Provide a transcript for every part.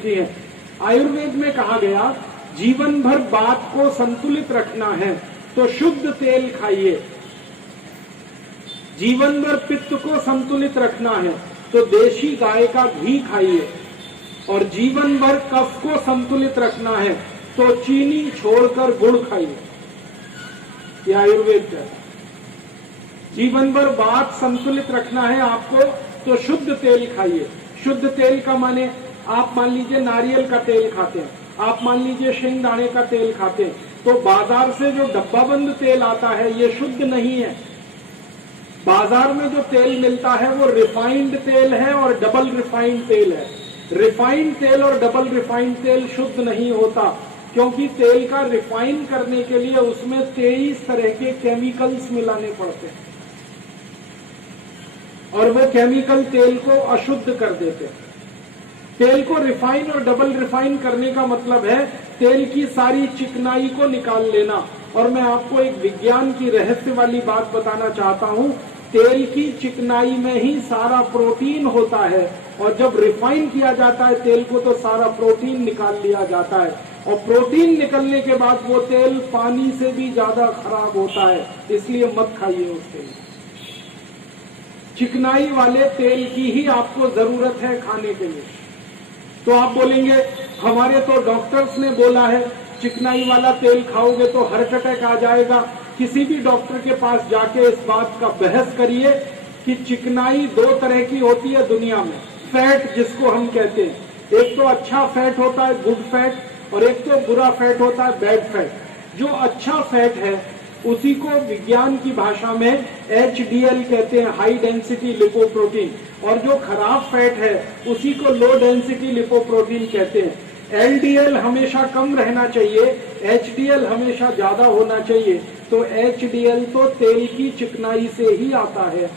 होती हैं। आयुर्वेद में कहा गया जीवन भर बात को संतुलित रखना है तो शुद्ध तेल खाइए, जीवन भर पित्त को संतुलित रखना है तो देशी गाय का घी खाइए, और जीवन भर कफ को संतुलित रखना है तो चीनी छोड़कर गुड़ खाइए। यह आयुर्वेद कहता है। जीवन भर बात संतुलित रखना है आपको तो शुद्ध तेल खाइए। शुद्ध तेल का माने आप मान लीजिए नारियल का तेल खाते हैं, आप मान लीजिए शेंगदाणे का तेल खाते हैं, तो बाजार से जो डब्बाबंद तेल आता है ये शुद्ध नहीं है। बाजार में जो तेल मिलता है वो रिफाइंड तेल है और डबल रिफाइंड तेल है। रिफाइंड तेल और डबल रिफाइंड तेल शुद्ध नहीं होता, क्योंकि तेल का रिफाइन करने के लिए उसमें 23 तरह के केमिकल्स मिलाने पड़ते हैं और वो केमिकल तेल को अशुद्ध कर देते हैं। तेल को रिफाइन और डबल रिफाइन करने का मतलब है तेल की सारी चिकनाई को निकाल लेना। और मैं आपको एक विज्ञान की रहस्य वाली बात बताना चाहता हूं, तेल की चिकनाई में ही सारा प्रोटीन होता है, और जब रिफाइन किया जाता है तेल को तो सारा प्रोटीन निकाल लिया जाता है, और प्रोटीन निकलने के बाद वो तेल पानी से भी ज्यादा खराब होता है, इसलिए मत खाइए उस तेल। चिकनाई वाले तेल की ही आपको जरूरत है खाने के लिए। तो आप बोलेंगे हमारे तो डॉक्टर्स ने बोला है चिकनाई वाला तेल खाओगे तो हार्ट अटैक आ जाएगा। किसी भी डॉक्टर के पास जाके इस बात का बहस करिए कि चिकनाई 2 तरह की होती है दुनिया में। फैट जिसको हम कहते हैं, एक तो अच्छा फैट होता है गुड फैट, और एक तो बुरा फैट होता है बैड फैट। जो अच्छा फैट है उसी को विज्ञान की भाषा में HDL कहते हैं, हाई डेंसिटी लिपोप्रोटीन, और जो खराब फैट है उसी को लो डेंसिटी लिपोप्रोटीन कहते हैं। LDL हमेशा कम रहना चाहिए, HDL हमेशा ज्यादा होना चाहिए। तो HDL तो तेल की चिकनाई से ही आता है,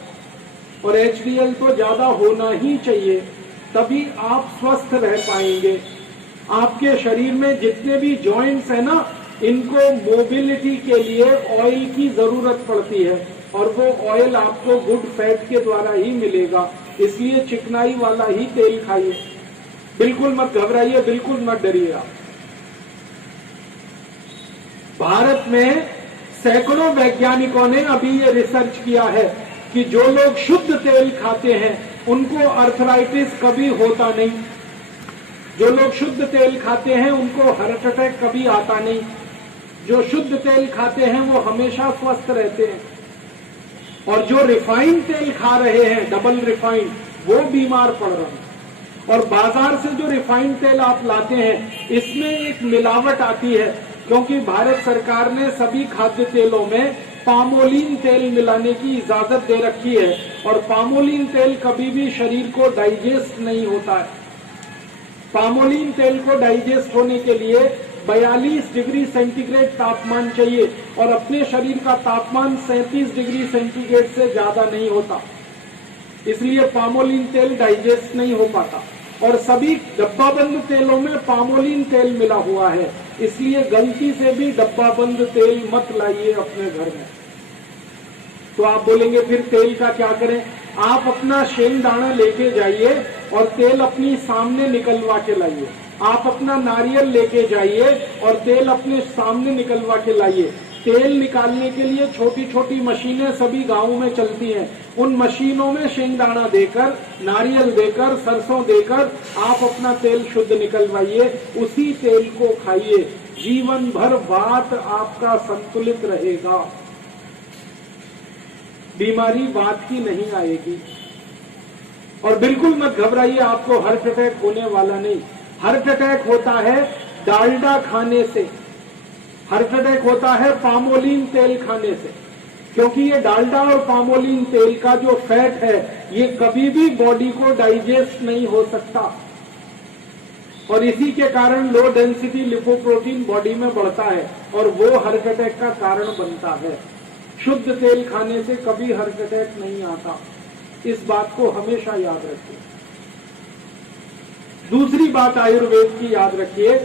और HDL तो ज्यादा होना ही चाहिए, तभी आप स्वस्थ रह पाएंगे। आपके शरीर में जितने भी जॉइंट्स है ना, इनको मोबिलिटी के लिए ऑयल की जरूरत पड़ती है, और वो ऑयल आपको गुड फैट के द्वारा ही मिलेगा। इसलिए चिकनाई वाला ही तेल खाइए। बिल्कुल मत घबराइए, बिल्कुल मत डरिए आप। भारत में सैकड़ों वैज्ञानिकों ने अभी ये रिसर्च किया है कि जो लोग शुद्ध तेल खाते हैं उनको अर्थराइटिस कभी होता नहीं। जो लोग शुद्ध तेल खाते हैं उनको हार्ट अटैक कभी आता नहीं। जो शुद्ध तेल खाते हैं वो हमेशा स्वस्थ रहते हैं, और जो रिफाइंड तेल खा रहे हैं डबल रिफाइंड, वो बीमार पड़ रहे हैं। और बाजार से जो रिफाइंड तेल आप लाते हैं इसमें एक मिलावट आती है, क्योंकि भारत सरकार ने सभी खाद्य तेलों में पामोलिन तेल मिलाने की इजाजत दे रखी है, और पामोलिन तेल कभी भी शरीर को डाइजेस्ट नहीं होता है। पामोलिन तेल को डाइजेस्ट होने के लिए 42 डिग्री सेंटीग्रेड तापमान चाहिए, और अपने शरीर का तापमान 37 डिग्री सेंटीग्रेड से ज्यादा नहीं होता, इसलिए पामोलिन तेल डाइजेस्ट नहीं हो पाता। और सभी डब्बाबंद तेलों में पामोलिन तेल मिला हुआ है, इसलिए गलती से भी डब्बाबंद तेल मत लाइए अपने घर में। तो आप बोलेंगे फिर तेल का क्या करें? आप अपना शेंगदाना लेके जाइए और तेल अपनी सामने निकलवा के लाइए। आप अपना नारियल लेके जाइए और तेल अपने सामने निकलवा के लाइए। तेल निकालने के लिए छोटी छोटी मशीनें सभी गांवों में चलती हैं। उन मशीनों में शेंगदाना देकर, नारियल देकर, सरसों देकर आप अपना तेल शुद्ध निकलवाइए, उसी तेल को खाइए। जीवन भर वात आपका संतुलित रहेगा, बीमारी वात की नहीं आएगी। और बिल्कुल मत घबराइए, आपको हार्ट अटैक होने वाला नहीं। हार्ट अटैक होता है डालडा खाने से, हार्ट अटैक होता है पामोलिन तेल खाने से, क्योंकि ये डालडा और पामोलिन तेल का जो फैट है ये कभी भी बॉडी को डाइजेस्ट नहीं हो सकता, और इसी के कारण लो डेंसिटी लिपोप्रोटीन बॉडी में बढ़ता है और वो हार्ट अटैक का कारण बनता है। शुद्ध तेल खाने से कभी हार्ट अटैक नहीं आता, इस बात को हमेशा याद रखिए। दूसरी बात आयुर्वेद की याद रखिए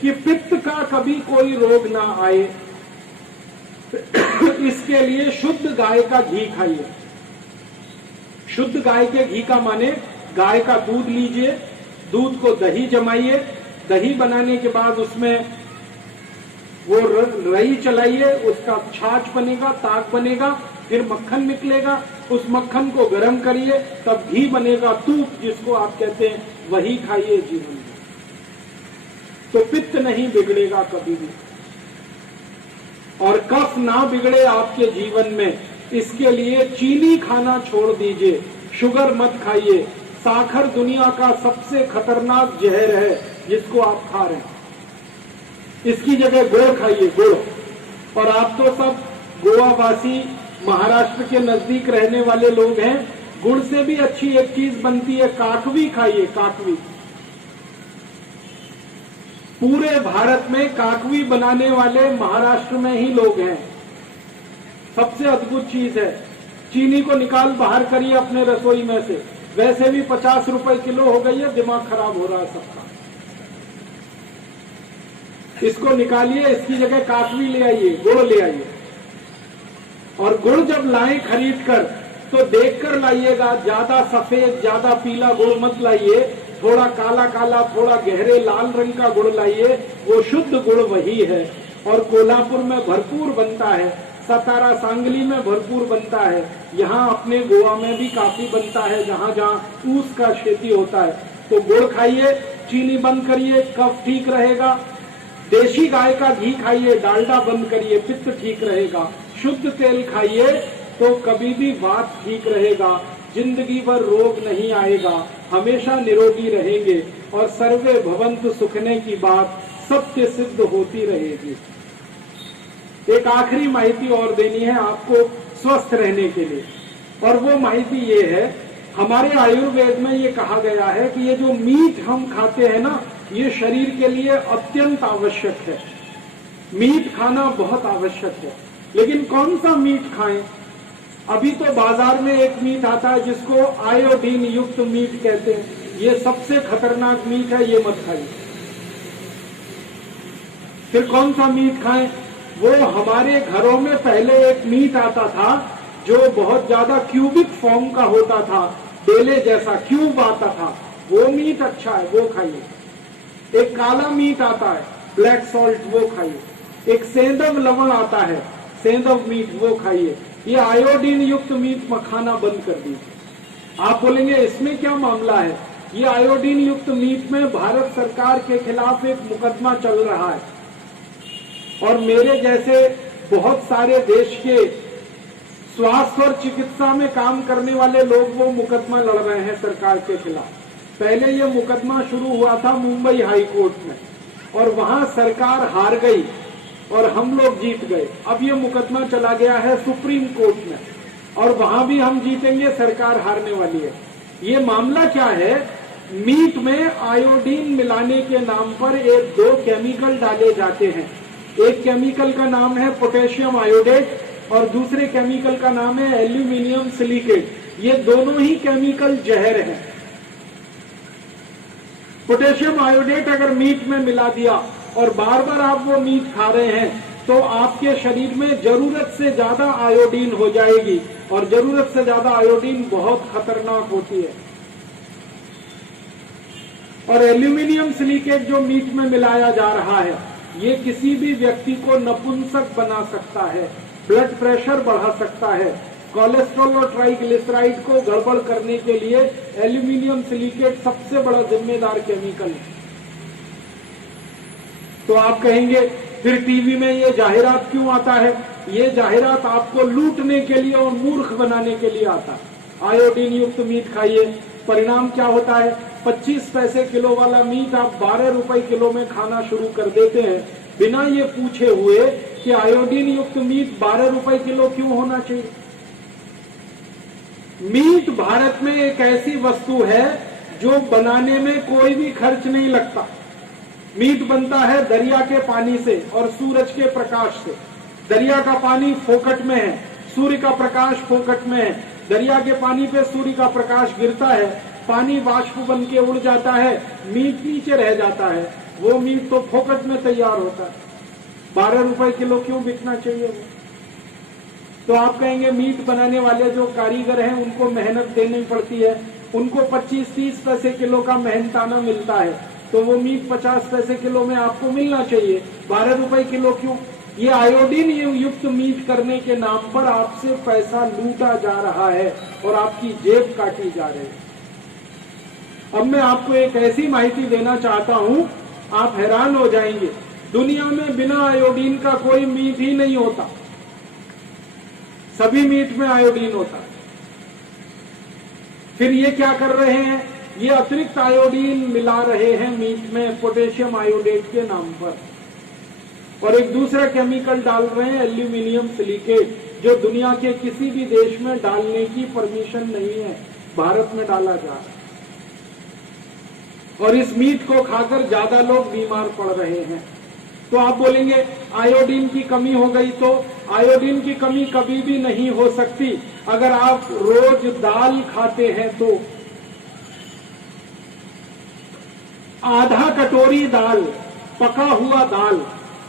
कि पित्त का कभी कोई रोग ना आए, इसके लिए शुद्ध गाय का घी खाइए। शुद्ध गाय के घी का माने गाय का दूध लीजिए, दूध को दही जमाइए, दही बनाने के बाद उसमें वो रई चलाइए, उसका छाछ बनेगा, ताक बनेगा, फिर मक्खन निकलेगा, उस मक्खन को गर्म करिए, तब घी बनेगा, तूप जिसको आप कहते हैं, वही खाइए जीवन में। तो पित्त नहीं बिगड़ेगा कभी भी, और कफ ना बिगड़े आपके जीवन में, इसके लिए चीनी खाना छोड़ दीजिए, शुगर मत खाइए। साखर दुनिया का सबसे खतरनाक जहर है जिसको आप खा रहे हैं। इसकी जगह गुड़ खाइए, गुड़। और आप तो सब गोवावासी, महाराष्ट्र के नजदीक रहने वाले लोग हैं, गुड़ से भी अच्छी एक चीज बनती है, काकवी खाइए, काकवी। पूरे भारत में काकवी बनाने वाले महाराष्ट्र में ही लोग हैं। सबसे अद्भुत चीज है। चीनी को निकाल बाहर करिए अपने रसोई में से, वैसे भी 50 रुपए किलो हो गई है, दिमाग खराब हो रहा है सबका। इसको निकालिए, इसकी जगह काकवी ले आइए, गुड़ ले आइए। और गुड़ जब लाएं खरीद कर तो देखकर लाइएगा, ज्यादा सफेद ज्यादा पीला गुड़ मत लाइए, थोड़ा काला काला, थोड़ा गहरे लाल रंग का गुड़ लाइए, वो शुद्ध गुड़ वही है। और कोल्हापुर में भरपूर बनता है, सतारा सांगली में भरपूर बनता है, यहाँ अपने गोवा में भी काफी बनता है, जहाँ जहाँ ऊस का खेती होता है। तो गुड़ खाइए, चीनी बंद करिए, कफ ठीक रहेगा। देशी गाय का घी खाइए, डालडा बंद करिए, पित्त ठीक रहेगा। शुद्ध तेल खाइए तो कभी भी वात ठीक रहेगा, जिंदगी भर रोग नहीं आएगा, हमेशा निरोगी रहेंगे, और सर्वे भवन्तु सुखने की बात सत्य सिद्ध होती रहेगी। एक आखिरी माहिती और देनी है आपको स्वस्थ रहने के लिए, और वो माहिती ये है, हमारे आयुर्वेद में ये कहा गया है कि ये जो मीट हम खाते हैं ना, ये शरीर के लिए अत्यंत आवश्यक है। मीट खाना बहुत आवश्यक है, लेकिन कौन सा मीट खाएं? अभी तो बाजार में एक मीट आता है जिसको आयोडीन युक्त मीट कहते हैं, ये सबसे खतरनाक मीट है, ये मत खाइए। फिर कौन सा मीट खाएं? वो हमारे घरों में पहले एक मीट आता था जो बहुत ज्यादा क्यूबिक फॉर्म का होता था, बेले जैसा क्यूब आता था, वो मीट अच्छा है, वो खाइए। एक काला मीट आता है, ब्लैक सॉल्ट, वो खाइए। एक सेंधव लवण आता है, सेंधव मीट, वो खाइए। ये आयोडीन युक्त मीट खाना बंद कर दीजिए। आप बोलेंगे इसमें क्या मामला है? ये आयोडीन युक्त मीट में भारत सरकार के खिलाफ एक मुकदमा चल रहा है, और मेरे जैसे बहुत सारे देश के स्वास्थ्य और चिकित्सा में काम करने वाले लोग वो मुकदमा लड़ रहे हैं सरकार के खिलाफ। पहले ये मुकदमा शुरू हुआ था मुंबई हाई कोर्ट में, और वहां सरकार हार गई और हम लोग जीत गए। अब ये मुकदमा चला गया है सुप्रीम कोर्ट में, और वहां भी हम जीतेंगे, सरकार हारने वाली है। ये मामला क्या है? मीट में आयोडीन मिलाने के नाम पर एक दो केमिकल डाले जाते हैं। एक केमिकल का नाम है पोटेशियम आयोडेट, और दूसरे केमिकल का नाम है एल्यूमिनियम सिलिकेट। ये दोनों ही केमिकल जहर हैं। पोटेशियम आयोडेट अगर मीट में मिला दिया और बार बार आप वो मीट खा रहे हैं, तो आपके शरीर में जरूरत से ज्यादा आयोडीन हो जाएगी, और जरूरत से ज्यादा आयोडीन बहुत खतरनाक होती है। और एल्यूमिनियम सिलिकेट जो मीट में मिलाया जा रहा है, ये किसी भी व्यक्ति को नपुंसक बना सकता है, ब्लड प्रेशर बढ़ा सकता है, कोलेस्ट्रॉल और ट्राइग्लिसराइड को गड़बड़ करने के लिए एल्यूमिनियम सिलिकेट सबसे बड़ा जिम्मेदार केमिकल है। तो आप कहेंगे फिर टीवी में ये जाहिरात क्यों आता है? ये जाहिरात आपको लूटने के लिए और मूर्ख बनाने के लिए आता है। आयोडीन युक्त मीट खाइए, परिणाम क्या होता है? 25 पैसे किलो वाला मीट आप 12 रुपए किलो में खाना शुरू कर देते हैं, बिना ये पूछे हुए कि आयोडीन युक्त मीट 12 रुपए किलो क्यों होना चाहिए। मीट भारत में एक ऐसी वस्तु है जो बनाने में कोई भी खर्च नहीं लगता। मीट बनता है दरिया के पानी से और सूरज के प्रकाश से। दरिया का पानी फोकट में है, सूर्य का प्रकाश फोकट में है। दरिया के पानी पे सूर्य का प्रकाश गिरता है, पानी वाष्प बन के उड़ जाता है, मीट नीचे रह जाता है। वो मीट तो फोकट में तैयार होता है। 12 रुपए किलो क्यों बिकना चाहिए वो? तो आप कहेंगे मीट बनाने वाले जो कारीगर हैं उनको मेहनत देनी पड़ती है। उनको 25-30 पैसे किलो का मेहनताना मिलता है, तो वो मीट 50 पैसे किलो में आपको मिलना चाहिए, 12 रुपए किलो क्यों? ये आयोडीन युक्त मीट करने के नाम पर आपसे पैसा लूटा जा रहा है और आपकी जेब काटी जा रही है। अब मैं आपको एक ऐसी माहिती देना चाहता हूं, आप हैरान हो जाएंगे। दुनिया में बिना आयोडीन का कोई मीट ही नहीं होता, सभी मीट में आयोडीन होता है। फिर ये क्या कर रहे हैं? ये अतिरिक्त आयोडीन मिला रहे हैं मीट में, पोटेशियम आयोडेट के नाम पर, और एक दूसरा केमिकल डाल रहे हैं, एल्यूमिनियम सिलिकेट, जो दुनिया के किसी भी देश में डालने की परमिशन नहीं है, भारत में डाला जा रहा है। और इस मीट को खाकर ज्यादा लोग बीमार पड़ रहे हैं। तो आप बोलेंगे आयोडीन की कमी हो गई, तो आयोडीन की कमी कभी भी नहीं हो सकती अगर आप रोज दाल खाते हैं। तो आधा कटोरी दाल, पका हुआ दाल,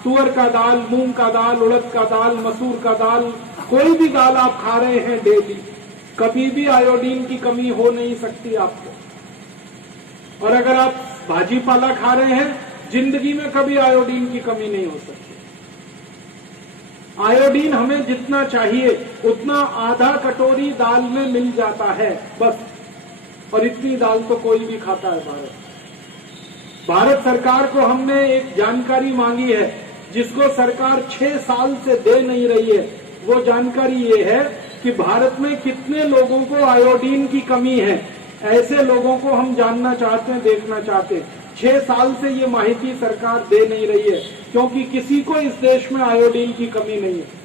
तुअर का दाल, मूंग का दाल, उड़द का दाल, मसूर का दाल, कोई भी दाल आप खा रहे हैं डेली, कभी भी आयोडीन की कमी हो नहीं सकती आपको। और अगर आप भाजी पाला खा रहे हैं, जिंदगी में कभी आयोडीन की कमी नहीं हो सकती। आयोडीन हमें जितना चाहिए उतना आधा कटोरी दाल में मिल जाता है बस, और इतनी दाल तो कोई भी खाता है। भारत सरकार को हमने एक जानकारी मांगी है जिसको सरकार 6 साल से दे नहीं रही है। वो जानकारी ये है कि भारत में कितने लोगों को आयोडीन की कमी है। ऐसे लोगों को हम जानना चाहते हैं, देखना चाहते हैं। 6 साल से ये माहिती सरकार दे नहीं रही है, क्योंकि किसी को इस देश में आयोडीन की कमी नहीं है।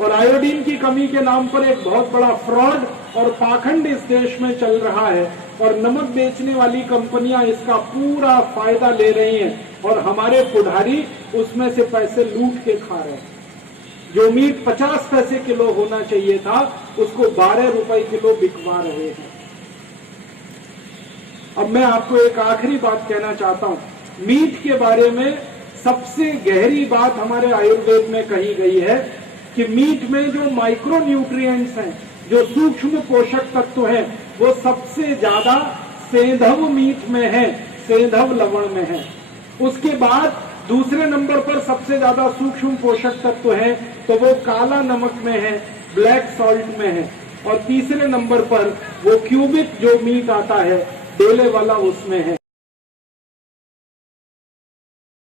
और आयोडीन की कमी के नाम पर एक बहुत बड़ा फ्रॉड और पाखंड इस देश में चल रहा है, और नमक बेचने वाली कंपनियां इसका पूरा फायदा ले रही हैं, और हमारे पुढ़ारी उसमें से पैसे लूट के खा रहे हैं। जो मीट 50 पैसे किलो होना चाहिए था, उसको 12 रुपए किलो बिकवा रहे हैं। अब मैं आपको एक आखिरी बात कहना चाहता हूं। मीट के बारे में सबसे गहरी बात हमारे आयुर्वेद में कही गई है कि मीट में जो माइक्रो न्यूट्रिएंट्स हैं, जो सूक्ष्म पोषक तत्व हैं, वो सबसे ज्यादा सेंधव मीट में है, सेंधव लवण में है। उसके बाद दूसरे नंबर पर सबसे ज्यादा सूक्ष्म पोषक तत्व है तो वो काला नमक में है, ब्लैक सॉल्ट में है, और तीसरे नंबर पर वो क्यूबिक जो मीट आता है, डेले वाला, उसमें है।